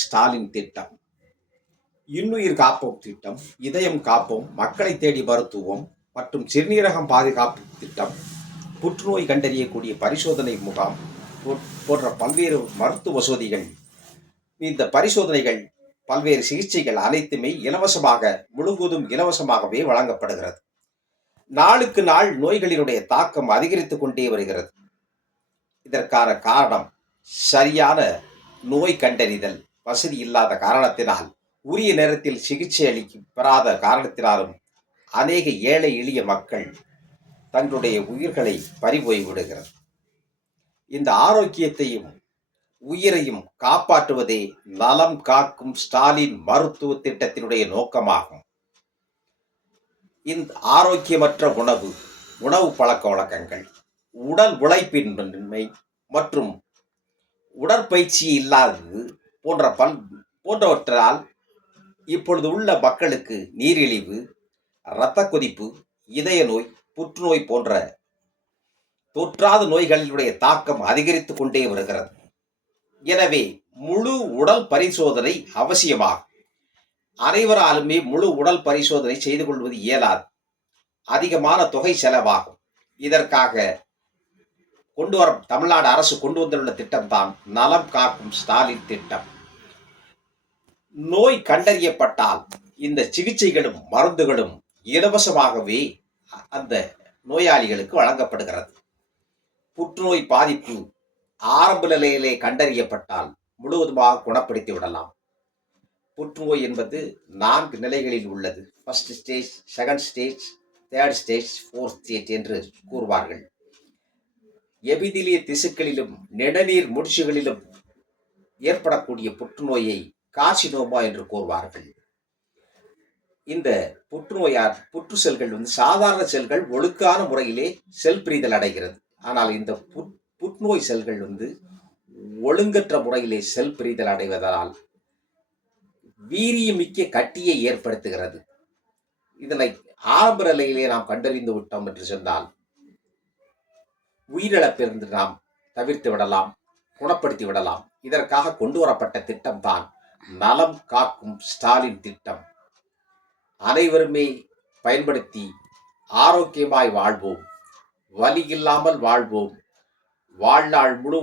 ஸ்டாலின் திட்டம், இன்னுயிர் காப்போம் திட்டம், இதயம் காப்போம், மக்களை தேடி மருத்துவம் மற்றும் சிறுநீரகம் பாதுகாப்பு திட்டம், புற்றுநோய் கண்டறியக்கூடிய பரிசோதனை முகாம் போன்ற பல்வேறு மருத்துவ வசதிகள், இந்த பரிசோதனைகள் பல்வேறு சிகிச்சைகள் அனைத்துமே இலவசமாக, முழுவதும் இலவசமாகவே வழங்கப்படுகிறது. நாளுக்கு நாள் நோய்களினுடைய தாக்கம் அதிகரித்துக் கொண்டே வருகிறது. இதற்கான காரணம் சரியான நோய் கண்டறிதல் வசதி இல்லாத காரணத்தினால், உரிய நேரத்தில் சிகிச்சை பெறாத காரணத்தினாலும் அநேக ஏழை எளிய மக்கள் தங்களுடைய உயிர்களை பறிபோய் விடுகிறது. இந்த ஆரோக்கியத்தையும் உயிரையும் காப்பாற்றுவதே நலம் காக்கும் ஸ்டாலின் மருத்துவ திட்டத்தினுடைய நோக்கமாகும். இந்த ஆரோக்கியமற்ற உணவு பழக்க வழக்கங்கள், உடல் உழைப்பின்மை மற்றும் உடற்பயிற்சி இல்லாதது போன்றவற்றால் இப்பொழுது உள்ள மக்களுக்கு நீரிழிவு, இரத்த கொதிப்பு, இதய நோய், புற்றுநோய் போன்ற தொற்றாத நோய்களினுடைய தாக்கம் அதிகரித்துக் கொண்டே வருகிறது. எனவே முழு உடல் பரிசோதனை அவசியமாகும். அனைவராலுமே முழு உடல் பரிசோதனை செய்து கொள்வது இயலாது. அதிகமான தொகை செலவாகும். இதற்காக தமிழ்நாடு அரசு கொண்டு வந்துள்ள திட்டம் தான் நலம் காக்கும் ஸ்டாலின் திட்டம். நோய் கண்டறியப்பட்டால் இந்த சிகிச்சைகளும் மருந்துகளும் இலவசமாகவே அந்த நோயாளிகளுக்கு வழங்கப்படுகிறது. புற்றுநோய் பாதிப்பு ஆரம்ப நிலையிலே கண்டறியப்பட்டால் முழுவதுமாக குணப்படுத்தி விடலாம். புற்றுநோய் என்பது 4 நிலைகளில் உள்ளது. First stage, second stage, third stage, fourth stage என்று கூறுவார்கள். எபிதிலிய திசுக்களிலும் நிணநீர் முடிச்சுகளிலும் ஏற்படக்கூடிய புற்றுநோயை கார்சினோமா என்று கூறுவார்கள். இந்த புற்று செல்கள் சாதாரண செல்கள் ஒழுக்கான முறையிலே செல் பிரிதல் அடைகிறது. ஆனால் இந்த புற்றுநோய் செல்கள் ஒழுங்கற்ற முறையிலே செல் பிரிதல் அடைவதால் வீரியமிக்க கட்டியை ஏற்படுத்துகிறது. இதனை ஆரம்ப நிலையிலே நாம் கண்டறிந்து விட்டோம் என்று சொன்னால் உயிரிழப்பிலிருந்து நாம் தவிர்த்து விடலாம், குணப்படுத்தி விடலாம். இதற்காக கொண்டு வரப்பட்ட திட்டம் தான் நலம் காக்கும் ஸ்டாலின் திட்டம். அனைவருமே பயன்படுத்தி ஆரோக்கியமாய் வாழ்வோம், வலி இல்லாமல் வாழ்வோம், வாழ்நாள் முழுவதும்